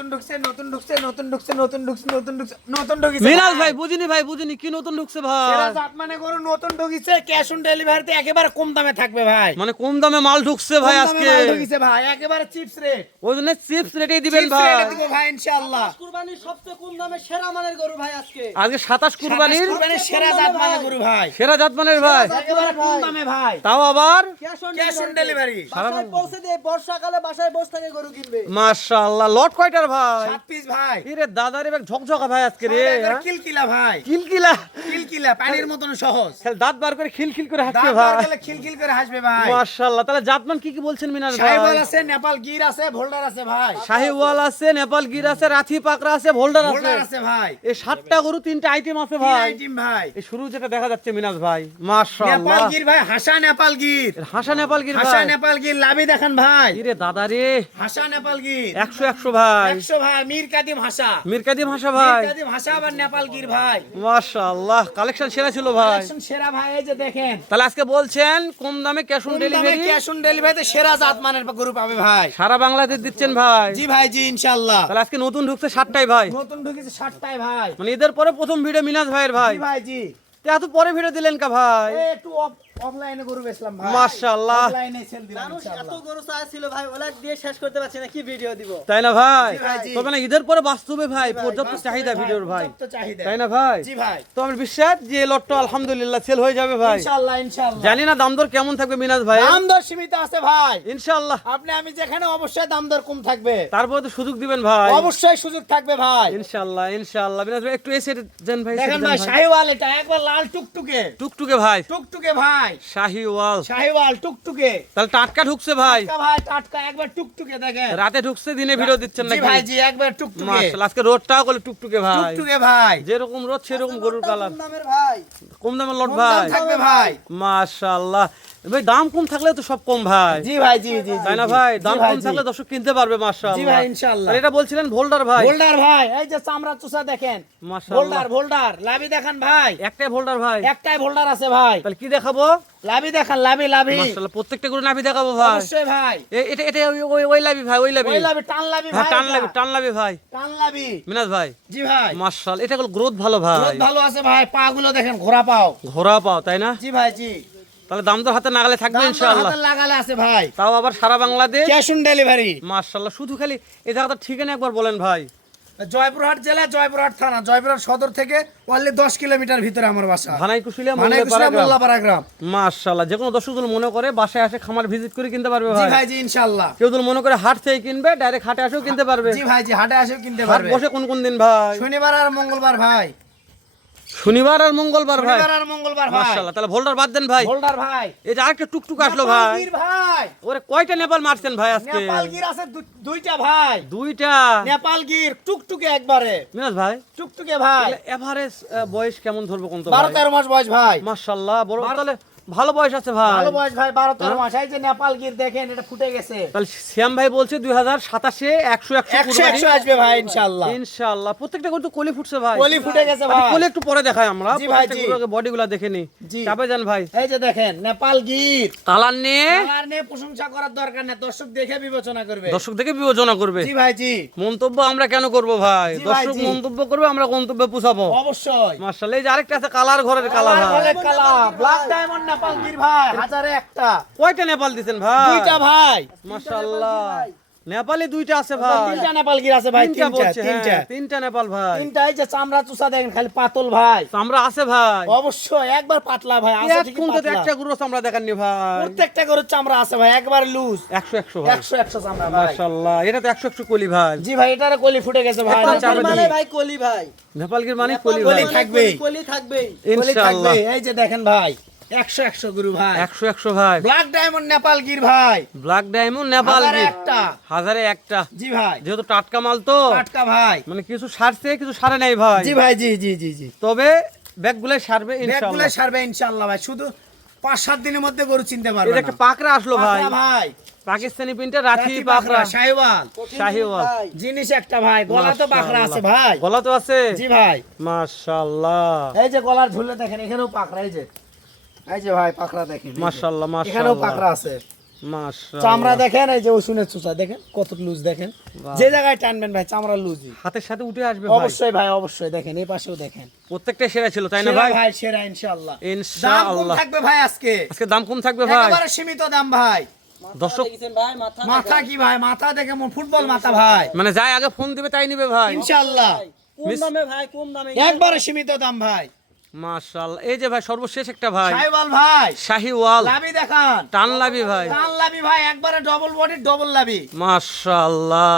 নতুন ঢুকছে নতুন ঢুকছে নতুন ঢুকছে নতুন ঢুকছে নতুন ঢুকছে নতুন ঢুকছে মিরাজ ভাই বুঝিনি কি নতুন ঢুকছে ভাই? সেরা জাত মানে গরু নতুন ঢুকছে, ক্যাশ অন ডেলিভারিতে একেবারে কম দামে থাকবে ভাই। মানে কম দামে মাল ঢুকছে ভাই কম দামে আজকে। মাল ঢুকছে ভাই, একেবারে চিপস রেট। ওই জন্য চিপস রেটেই দিবেন চিপস ভাই। রেটে দিব ভাই ইনশাআল্লাহ। কুরবানির সবচেয়ে কম দামে সেরা মানের গরু ভাই আজকে। আজকে 27 কুরবানির কুরবানির সেরা জাত মানে গরু ভাই, সেরা জাত মানের ভাই, একেবারে কম দামে ভাই, তাও আবার ক্যাশ অন ডেলিভারি। বাসায় পৌঁছে দিয়ে বর্ষাকালে বাসায় বসে থেকে গরু কিনবে। মাশাআল্লাহ। লট কয়টার ভাই? 7 পিস ভাই, এরে দাদারে ব্যাগ ঝকঝকা ভাই আজকে রে। হ্যাঁ? কিলকিলা ভাই, কিলকিলা কিলকিলা পানির মতন সহজ, খালি দাঁত বার করে খিলখিল করে হাসছে দাঁত বার ভাই। করলে খিলখিল করে হাসবে ভাই। মাশাআল্লাহ। তাহলে জাতমান কি বলছেন মিনাজ ভাই? শাহিওয়াল আছে, নেপাল গির আছে, ভোল্ডার আছে ভাই, শাহিওয়াল আছে, নেপাল গির আছে, রাথি পাকড়া আছে, ভোল্ডার আছে। ভোল্ডার আছে ভাই, এই 7টা গরু 3টা আইটেম আছে তিন ভাই। আইটেম ভাই। এই শুরু যেটা দেখা যাচ্ছে মিনাজ ভাই, নেপাল মাশাআল্লাহ। গির ভাই, হাসা নেপাল গির, হাসা নেপাল গির হাসা ভাই। নেপাল গির লাভি দেখেন ভাই, ইরে দাদা রে, হাসা নেপাল গির 100 ভাই। 100 ভাই, মীর কাদিম হাসা, মীর কাদিম হাসা ভাই, মীর কাদিম হাসা আবার নেপাল গির ভাই, মাশাআল্লাহ। কালেকশন সেরা ছিল ভাই। কালেকশন সেরা ভাই। এই যে দেখেন, তাহলে আজকে বলছেন কম দামে ক্যাশ অন কম দামে ডেলিভারি ক্যাশ অন ডেলিভারিতে সেরা জাত মানের গরু পাবে ভাই। সারা বাংলাদেশ দিচ্ছেন ভাই। জি ভাই, জি ইনশাআল্লাহ। তাহলে আজকে নতুন ঢুকছে 7টাই ভাই। নতুন ঢুকেছে 7টায় ভাই। মানে ঈদের পরে প্রথম ভিডিও মিনাজ ভাইয়ের ভাই। জি ভাই, জি। তে এত পরে ভিডিও দিলেন কা ভাই? একটু অফলাইনে গরু বেচলাম ভাই, মাশাআল্লাহ। অফলাইনে সেল দিলাম মানুষ এত ইনশাআল্লাহ। গরু চাইছিল ভাই, ওলা দিয়ে শেষ করতে পারছি না, কি ভিডিও দিব। তাই না ভাই? জি ভাই, জি। তবে না ঈদের পরে বাস্তবে ভাই পর্যাপ্ত চাহিদা ভিডিওর ভাই, পর্যাপ্ত চাহিদা। তাই না ভাই? জি ভাই, তো আমার বিশ্বাস যে এই লটটা আলহামদুলিল্লাহ সেল হয়ে যাবে ভাই। ইনশাআল্লাহ ইনশাআল্লাহ। জানি না দাম দর কেমন থাকবে মিনাজ ভাই। দাম দর সীমিত আছে ভাই, ইনশাআল্লাহ। আপনি আমি যেখানে অবশ্যই দাম দর কম থাকবে, তারপরে তো সুযোগ দিবেন ভাই। অবশ্যই সুযোগ থাকবে ভাই। ইনশাআল্লাহ ইনশাআল্লাহ। মিনাজ ভাই একটু এসে দেন ভাই। দেখেন ভাই, শাহিওয়াল এটা একবার লাল টুকটুকে, টুকটুকে ভাই, টুকটুকে ভাই, শাহিওয়াল। শাহিওয়াল টুকটুকে। তাহলে টাটকা ঢুকছে ভাই, টাটকা ভাই, টাটকা একবার টুকটুকে দেখেন। রাতে ঢুকছে দিনে ভিডিও দিচ্ছেন জি নাকি? ভাই, জি একবার টুকটুকে, মাশাআল্লাহ। আজকে রোডটাও বলে টুকটুকে ভাই, টুকটুকে ভাই, যেরকম রোদ সেরকম গরুর কালার। কম দামের ভাই, কম দামের লট কম ভাই, দাম থাকবে ভাই। মাশাআল্লাহ। ভাই দাম কম থাকলে তো সব কম ভাই, জি ভাই, জি জি জি, তাই না জি। ভাই? জি দাম ভাই, কম জি। থাকলে দর্শক কিনতে পারবে জি মাশাআল্লাহ। ভাই ইনশাআল্লাহ। তাহলে এটা বলছিলেন ভোল্ডার ভাই, ভোল্ডার ভাই, এই যে চামড়া চুষা দেখেন, মাশাআল্লাহ। ভোল্ডার ভোল্ডার লাভি দেখেন ভাই, একটাই ভোল্ডার ভাই। একটাই ভোল্ডার আছে ভাই। তাহলে কি দেখাবো? লাভি দেখেন, লাভি লাভি, মাশাআল্লাহ। প্রত্যেকটা গরু নাভি দেখাবো ভাই। অবশ্যই ভাই। এটা এটা ওই লাভি ভাই, ওই লাভি। ওই লাভি, টান লাভি হ্যাঁ, ভাই, টান এটা। লাভি, টান লাভি ভাই। টান লাভি, মিনাজ ভাই, জি ভাই। মাশাআল্লাহ। এটা গ্রোথ ভালো ভাই, রোদ ভালো আছে ভাই, পা গুলো দেখেন ঘোড়া পাও। ঘোড়া পাও, তাই না? জি ভাই, জি। তাহলে দাম দর হাতে নাগালে থাকবে দাম দর ইনশাআল্লাহ। হাতে লাগালে আছে ভাই, তাও আবার সারা বাংলাদেশ ক্যাশ অন ডেলিভারি। মাশাআল্লাহ। শুধু খালি এই জায়গাটা ঠিকানা একবার বলেন ভাই। জয়পুরহাট জেলা, জয়পুরহাট থানা, জয়পুরহাট সদর থেকে অনলি 10 কিলোমিটার ভিতরে আমার বাসা, ভানাই কুশিলা মানাইকুশলা মোল্লাপাড়া গ্রাম। মাশাআল্লাহ। যে কোনো দর্শক যদি মনে করে বাসায় আসে খামার ভিজিট করে কিনতে পারবে জি ভাই। ভাই, জি ইনশাআল্লাহ। কেউ যদি মনে করে হাট থেকে কিনবে ডাইরেক্ট হাটে আসেও কিনতে পারবে। জি ভাই, জি হাটে আসেও কিনতে হাট পারবে। বসে কোন কোন দিন ভাই? শনিবার আর মঙ্গলবার ভাই, শনিবার আর মঙ্গলবার ভাই। শনিবার আর মঙ্গলবার ভাই। মাশাআল্লাহ। তাহলে ভোল্ডার বাদ দেন ভাই। ভোল্ডার ভাই, এই যে আরেকটা টুকটুক আসলো ভাই। নেপালগির ভাই, ওরে কয়টা নেপাল মারছেন ভাই আজকে? নেপালগির আছে দুইটা ভাই, দুইটা। নেপালগির টুকটুকে একবারে, মিনাজ ভাই, টুকটুকে ভাই। এভারেজ বয়স কেমন ধরবো কোন তো 12-13 মাস বয়স ভাই, মাশাআল্লাহ। বড় তাহলে ভালো বয়স আছে ভাই। ভালো বয়স ভাই, 12-13 মাস। এই যে নেপালগির দেখেন, এটা ফুটে গেছে। তাহলে শ্যাম ভাই বলছে 2027-এ 100 100 আসবে ভাই ইনশাআল্লাহ। ইনশাআল্লাহ। প্রত্যেকটা গরু তো কলি ফুটছে ভাই। কলি ফুটে গেছে ভাই। কলি একটু পরে দেখাই আমরা, জি ভাই, প্রত্যেকটা জি। গরুর বডিগুলো দেখে নি। জি। চাপে যান ভাই। এই যে দেখেন নেপালগির, কালার নিয়ে কালার নিয়ে প্রশংসা করার দরকার নেই, দর্শক দেখে বিবেচনা করবে। দর্শক দেখে বিবেচনা করবে। জি ভাই, জি মন্তব্য আমরা কেন করব ভাই? জি ভাই, দর্শক জি। মন্তব্য করবে, আমরা গন্তব্যে পৌঁছাবো। অবশ্যই। মাশাআল্লাহ। এই যে আরেকটা আছে কালার, ঘরের কালার ভাই। কালার, কালার, ব্ল্যাক ডায়মন্ড নেপালগির ভাই, হাজারে একটা, কয়টা নেপাল দিছেন ভাই? দুইটা ভাই, মাশাআল্লাহ। নেপালি দুইটা আছে ভাই। তিনটা নেপালগির আছে ভাই, তিনটা বলছে, তিনটা, হ্যাঁ, তিনটা নেপাল ভাই। তিনটা। এই যে চামড়া চুষা দেখেন, খালি পাতল ভাই, আমরা আছে ভাই। অবশ্যই একবার পাতলা ভাই, আছে এক ঠিকই কোন তো পাতলা। একটা গরু আমরা দেখাননি ভাই। প্রত্যেকটা গরুর চামড়া আছে ভাই, একবার লুজ, 100 ভাই। 100 চামড়া ভাই। মাশাআল্লাহ। এটা তো 100 কলি ভাই। জি ভাই, এটারে কলি ফুটে গেছে ভাই, চাপে নেপাল মানে দিই। ভাই কলি ভাই, নেপালগির মানে নেপাল কলি কলি ভাই। থাকবেই। কলি থাকবেই। কলি ইনশাআল্লাহ। থাকবে। এই যে দেখেন ভাই, 100 গরু ভাই, 100 ভাই। ব্ল্যাক ডায়মন্ড নেপালগির ভাই, ব্ল্যাক ডায়মন্ড নেপাল হাজারে গির। একটা। হাজারে একটা। জি ভাই, যেহেতু টাটকা মাল তো টাটকা ভাই। মানে কিছু সারছে কিছু সারে নাই ভাই। জি ভাই, জি জি জি জি। তবে ব্যাগগুলো সারবে ব্যাগগুলো ইনশাআল্লাহ। সারবে ইনশাআল্লাহ ভাই, শুধু 5-7 দিনের মধ্যে গরু চিনতে পারবে এটা না। একটা পাকড়া আসলো ভাই। পাকড়া ভাই, পাকিস্তানি প্রিন্টের রাঠি রাতি পাকড়া। শাহিওয়াল শাহিওয়াল। ভাই, জিনিস একটা ভাই, গলা তো পাকড়া আছে ভাই। গলা তো আছে। জি ভাই, মাশাআল্লাহ। এই যে গলার ঝুলে দেখেন, এখানেও পাকড়া, এই যে ভাই পাকড়া দেখেন, এই যে। মাশাআল্লাহ এখানেও মাশাআল্লাহ। পাকড়া আছে। মাশাআল্লাহ। চামড়া দেখেন, এই যে ওসুনের চুচা দেখেন কত লুজ দেখেন, যে জায়গায় টানবেন ভাই চামড়া লুজই। হাতের সাথে উঠে আসবে ভাই। অবশ্যই ভাই, অবশ্যই দেখেন এই পাশেও দেখেন, প্রত্যেকটা সেরা ছিল তাই না সেরা ভাই? ভাই সেরা ইনশাআল্লাহ। দাম কম ইনশাআল্লাহ। থাকবে ভাই আজকে, আজকে দাম কম থাকবে ভাই। একেবারে সীমিত দাম ভাই। দর্শক দেখেছেন ভাই মাথা মাথা কি ভাই, মাথা দেখে মন ফুটবল মাথা ভাই মানে যাই আগে ফোন দিবে তাই নিবে ভাই। ইনশাআল্লাহ। কোন দামে ভাই, কোন দামে? একবারে সীমিত দাম ভাই। মাশাআল্লাহ। এই যে ভাই সর্বশেষ একটা ভাই সাইওয়াল ভাই, শাহিওয়াল লাভি দেখান, টান লাভি ভাই। কান লাভি ভাই, একবারে ডবল বডি ডবল লাভি। মাশাআল্লাহ।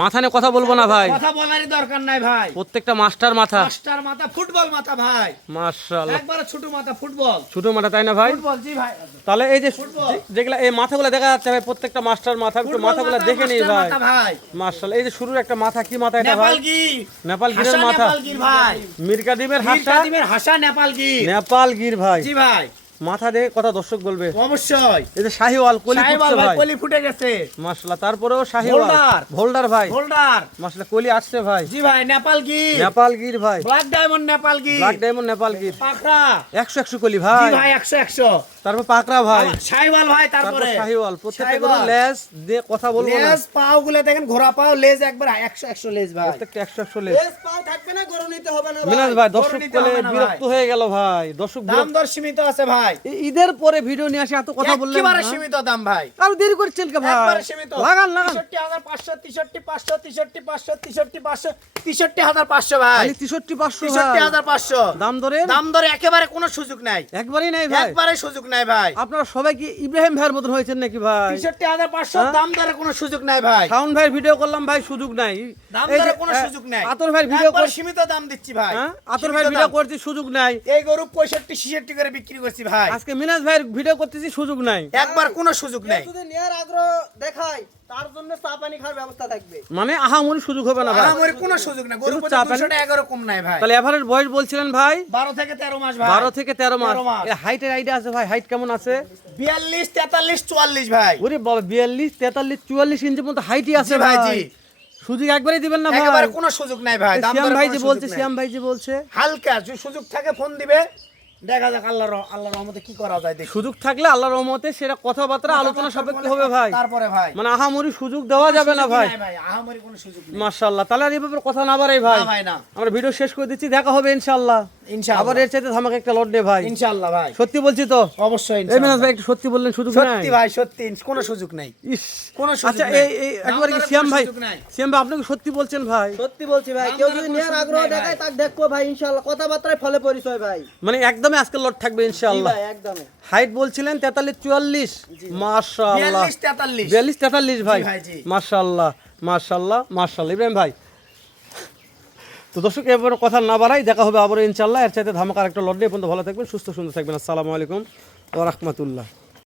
মাথা নিয়ে কথা বলবো না ভাই, কথা বলারই দরকার নাই ভাই। প্রত্যেকটা মাস্টার মাথা। মাস্টার মাথা, ফুটবল মাথা ভাই, মাশাআল্লাহ। একবারে ছোট মাথা ফুটবল। ছোট মাথা তাই না ভাই? ফুটবল জি ভাই। তাহলে এই যে ফুটবল। যেগুলা এই মাথাগুলো দেখা যাচ্ছে ভাই, প্রত্যেকটা মাস্টার মাথা, একটু ফুটবল মাথাগুলো মাথা, দেখে নেই মাস্টার ভাই। মাথা ভাই। মাশাআল্লাহ। এই যে শুরুর একটা মাথা, কি মাথা এটা ভাই? নেপাল গির, নেপাল গিরের হাসা মাথা। নেপাল গির ভাই, মিরকা ডিমের হাসা, মিরকাদিমের হাসা নেপাল গির। নেপাল গির ভাই। জি ভাই, মাথা দিয়ে কথা দর্শক বলবে। অবশ্যই। এই যে শাহিওয়াল কলি সাইওয়াল ফুটছে ভাই, ভাই। কলি ফুটে গেছে। মাশাআল্লাহ। তারপরেও শাহিওয়াল ভোল্ডার। ভোল্ডার ভাই। হোল্ডার মাশাআল্লাহ কলি আসছে ভাই। জি ভাই, নেপাল গির, নেপাল গির ভাই। Black diamond Nepal Gir, black diamond Nepal Gir. পাকড়া 100 কলি জি ভাই। ভাই, 100 100। তারপর পাকড়া ভাই। সাইওয়াল ভাই, তারপর তারপরে শাহিওয়াল। প্রত্যেকটা শাহিওয়াল। গরু লেজ দিয়ে কথা বলবো না। লেজ পাও গুলো দেখেন, ঘোড়া পাও, লেজ একবার 100 100 লেজ ভাই। প্রত্যেকটা 100 লেজ। লেজ পাও থাকবে না, গরু নিতে হবে না মিনাজ ভাই। ভাই গরু দর্শক নিতে বলে হবে না ভাই। বিরক্ত হয়ে গেল ভাই। দর্শক দাম দর সীমিত আছে ভাই, ঈদের পরে ভিডিও নিয়ে আসে এত কথা বললেন একেবারে না? সীমিত দাম ভাই, আর দেরি করছেন কে ভাই? একবারে সীমিত। লাগান লাগান। 63500, 63500, 63500, 63500, 63500 ভাই, খালি 63500 ভাই। 63500। দাম ধরে দাম দরে একেবারে কোনো সুযোগ নাই, একবারই নাই ভাই। একবারে সুযোগ নাই ভাই। আপনারা সবাই কি ইব্রাহিম ভাইয়ের মতন হয়েছেন নাকি ভাই? 63500 হ্যাঁ? দাম দরে কোনো সুযোগ নাই ভাই, শাওন ভাইয়ের ভিডিও করলাম ভাই, সুযোগ নাই। দাম এই দরে যে, কোনো সুযোগ নাই। আতর ভাইয়ের ভিডিও একবারে করছি, সীমিত দাম দিচ্ছি ভাই, হ্যাঁ আতর সীমিত ভাইয়ের ভিডিও দাম। করছি, সুযোগ নাই। এই গরু 65 66 করে বিক্রি করছি ভাই, আজকে মিনাজ ভাইয়ের ভিডিও করতেছি, সুযোগ নাই। একবার কোনো সুযোগ কেউ নাই। যদি নেয়ার আগ্রহ দেখায়, তার জন্য চা পানি খাওয়ার ব্যবস্থা থাকবে। মানে আহামরি সুযোগ হবে না ভাই। আমার কোনো সুযোগ নাই, গরু কিন্তু প্রতি চাপ 200 টাকা 11 কম নাই ভাই। তাহলে এভারেজ বয়স বলছিলেন ভাই 12 থেকে 13 মাস ভাই, 12 থেকে 13 মাস। 13 মাস। এর হাইটের আইডিয়া আছে ভাই? হাইট কেমন আছে? 42 43 44 ভাই। ওরে বাবা 42 43 44 ইঞ্চি পর্যন্ত হাইটই আছে জি ভাই, ভাই। জি। সুযোগ একবারই দিবেন না ভাই? একেবারে কোনো সুযোগ নাই ভাই, দাম শ্যাম দরে ভাই কোনো যে সুযোগ বলছে, নাই। শ্যাম ভাই যে বলছে হালকা যদি সুযোগ থাকে ফোন দিবে, দেখা যাক আল্লাহর রহমতে কি করা যায় দেখি। সুযোগ থাকলে আল্লাহর রহমতে সেটা কথাবার্তা আলোচনা সাপেক্ষে হবে ভাই। তারপরে ভাই মানে আহামরি সুযোগ দেওয়া যাবে না ভাই। নাই ভাই, আহামরি কোনো সুযোগ নেই। মাশাআল্লাহ। তাহলে আর এই ব্যাপারে কথা না বাড়াই ভাই, না ভাই, না। আমরা ভিডিও শেষ করে দিচ্ছি। দেখা হবে ইনশাআল্লাহ। ইনশাআল্লাহ, আবার এর চাইতে ধামাকা একটা লট নে ভাই। ইনশাআল্লাহ ভাই, সত্যি বলছি তো? অবশ্যই এই মিনাজ ইনশাআল্লাহ। ভাই একটু সত্যি বললেন, সুযোগ নাই? সত্যি ভাই, সত্যি কোনো সুযোগ নাই, ইস কোনো সুযোগ আচ্ছা নাই। এই একবার কি দাম দরে শ্যাম কোনো ভাই, সুযোগ নাই। শ্যাম ভাই আপনি কি সত্যি বলছেন ভাই? সত্যি বলছি ভাই, দাম কেউ দরে যদি কোনো নেয়ার সুযোগ আগ্রহ নাই ভাই। দেখায়, তাক দেখবো ভাই ইনশাআল্লাহ। কথাবার্তায় ফলে পরিচয় ভাই। মানে একদমই আজকে লট থাকবে জি ইনশাআল্লাহ। ভাই, একদমই। হাইট বলছিলেন 43 44, মাশাআল্লাহ। 42 43 42 43 ভাই, জি ভাই, জি। মাশাআল্লাহ মাশাআল্লাহ মাশাআল্লাহ। ইব্রাহিম ভাই তো দর্শক এবার কথা না বাড়াই, দেখা হবে আবার ইনশাআল্লাহ। এর চাইতে ধামাকার একটা লট নিয়ে পর্যন্ত ভালো থাকবেন, সুস্থ সুন্দর থাকবেন। আসসালামু আলাইকুম ওয়া রাহমাতুল্লাহ।